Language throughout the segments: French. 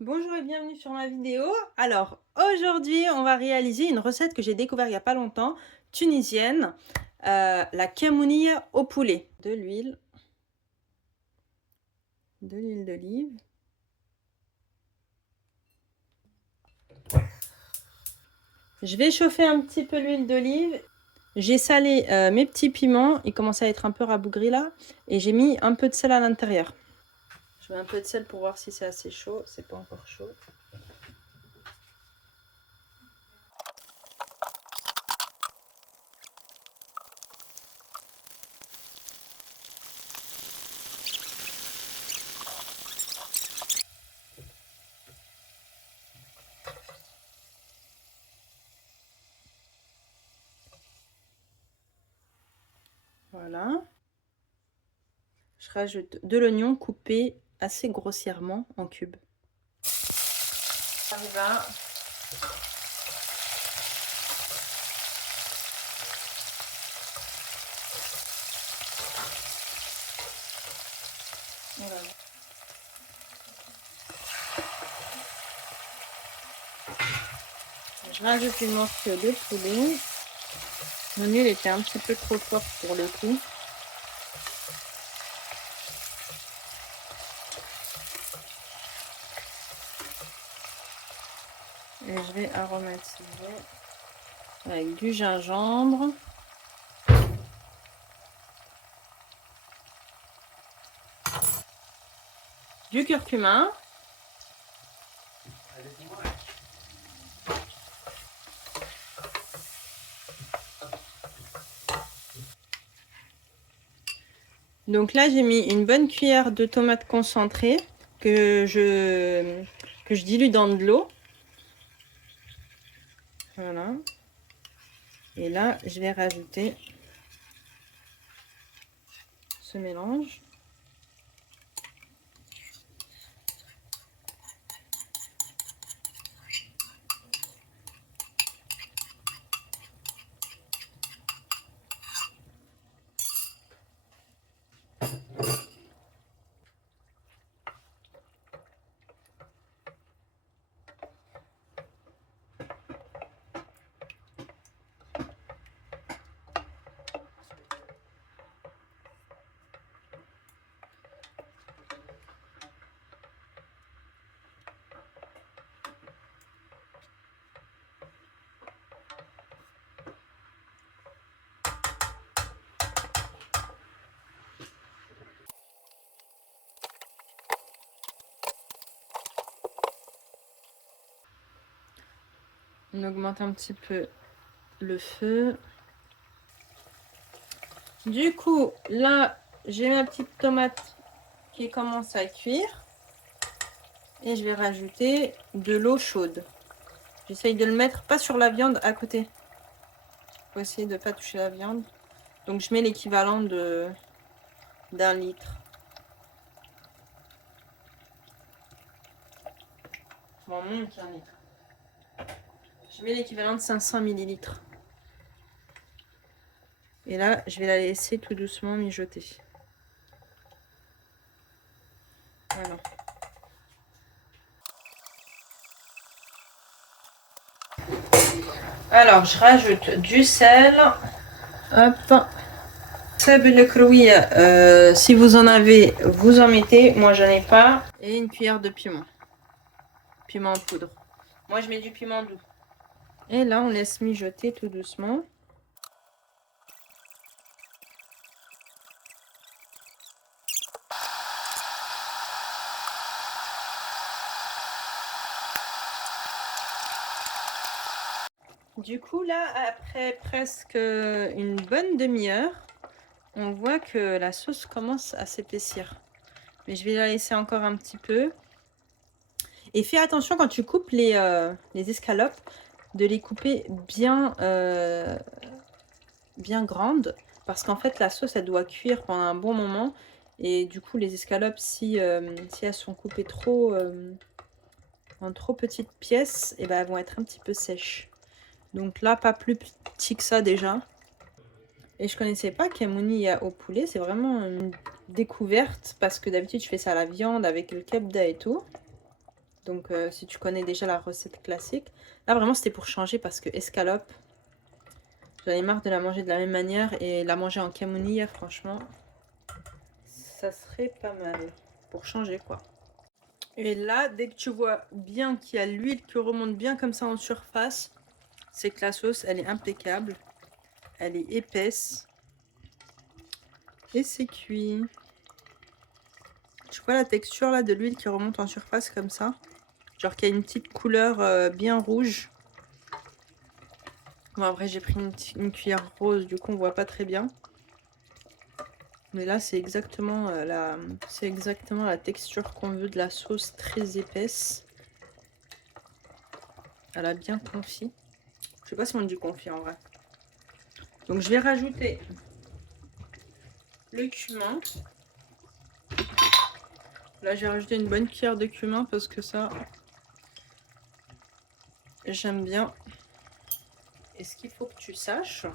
Bonjour et bienvenue sur ma vidéo. Alors aujourd'hui on va réaliser une recette que j'ai découverte il n'y a pas longtemps, tunisienne, la kamouni au poulet. De l'huile d'olive. Je vais chauffer un petit peu l'huile d'olive. J'ai salé mes petits piments, ils commencent à être un peu rabougris là, et j'ai mis un peu de sel à l'intérieur. Je mets un peu de sel pour voir si c'est assez chaud, c'est pas encore chaud. Voilà. Je rajoute de l'oignon coupé assez grossièrement en cubes. Ça y va. Voilà. Je rajoute une morceau de poulet. Mon huile était un petit peu trop forte pour le coup. Et je vais aromatiser avec du gingembre. Du curcuma. Donc là, j'ai mis une bonne cuillère de tomates concentrées que je dilue dans de l'eau. Voilà. Et là, je vais rajouter ce mélange. On augmente un petit peu le feu. Du coup, là, j'ai ma petite tomate qui commence à cuire. Et je vais rajouter de l'eau chaude. J'essaye de le mettre pas sur la viande, à côté. Pour essayer de ne pas toucher la viande. Donc je mets l'équivalent d'un litre. Bon, moins qu'un litre. Je mets l'équivalent de 500 millilitres. Et là, je vais la laisser tout doucement mijoter. Voilà. Alors, je rajoute du sel. Hop. Si vous en avez, vous en mettez. Moi, j'en ai pas. Et une cuillère de piment. Piment en poudre. Moi, je mets du piment doux. Et là, on laisse mijoter tout doucement. Du coup, là, après presque une bonne demi-heure, on voit que la sauce commence à s'épaissir. Mais je vais la laisser encore un petit peu. Et fais attention quand tu coupes les escalopes, de les couper bien grandes. Parce qu'en fait, la sauce, elle doit cuire pendant un bon moment. Et du coup, les escalopes, si elles sont coupées en trop petites pièces, et ben, elles vont être un petit peu sèches. Donc là, pas plus petit que ça déjà. Et je connaissais pas kamouni au poulet. C'est vraiment une découverte parce que d'habitude, je fais ça à la viande avec le kebda et tout. Donc si tu connais déjà la recette classique. Là vraiment c'était pour changer parce que escalope, j'en ai marre de la manger de la même manière. Et la manger en camouille, franchement, ça serait pas mal. Pour changer quoi. Et là, dès que tu vois bien qu'il y a l'huile qui remonte bien comme ça en surface, c'est que la sauce, elle est impeccable. Elle est épaisse. Et c'est cuit. Tu vois la texture là de l'huile qui remonte en surface comme ça? Genre qu'il y a une petite couleur bien rouge. Bon, après, j'ai pris une cuillère rose, du coup, on voit pas très bien. Mais là, c'est exactement la texture qu'on veut de la sauce, très épaisse. Elle a bien confit. Je sais pas si on dit confit en vrai. Donc, je vais rajouter le cumin. Là, j'ai rajouté une bonne cuillère de cumin parce que ça, j'aime bien. Et ce qu'il faut que tu saches,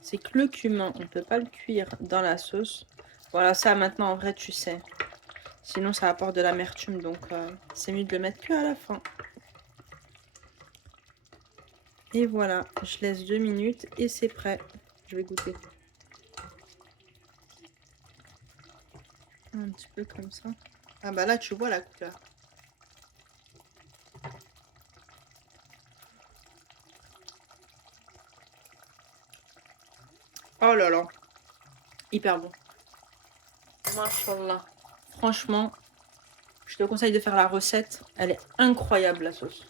c'est que le cumin, on ne peut pas le cuire dans la sauce. Voilà, ça maintenant, en vrai, tu sais. Sinon, ça apporte de l'amertume, donc c'est mieux de le mettre que à la fin. Et voilà, je laisse 2 minutes et c'est prêt. Je vais goûter. Un petit peu comme ça. Ah bah là, tu vois la couleur. Oh là là. Hyper bon. Machallah. Franchement, je te conseille de faire la recette. Elle est incroyable, la sauce.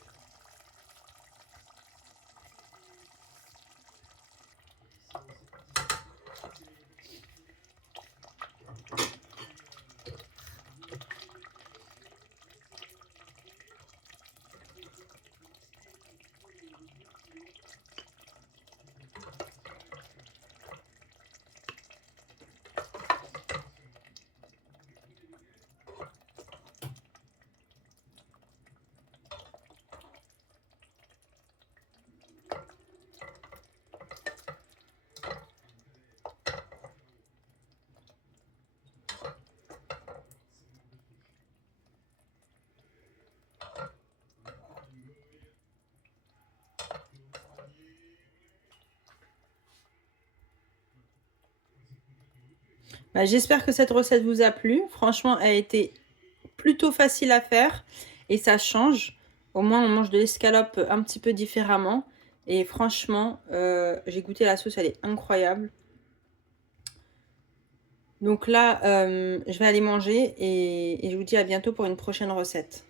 Bah, j'espère que cette recette vous a plu. Franchement, elle a été plutôt facile à faire et ça change. Au moins, on mange de l'escalope un petit peu différemment. Et franchement, j'ai goûté la sauce, elle est incroyable. Donc là, je vais aller manger et je vous dis à bientôt pour une prochaine recette.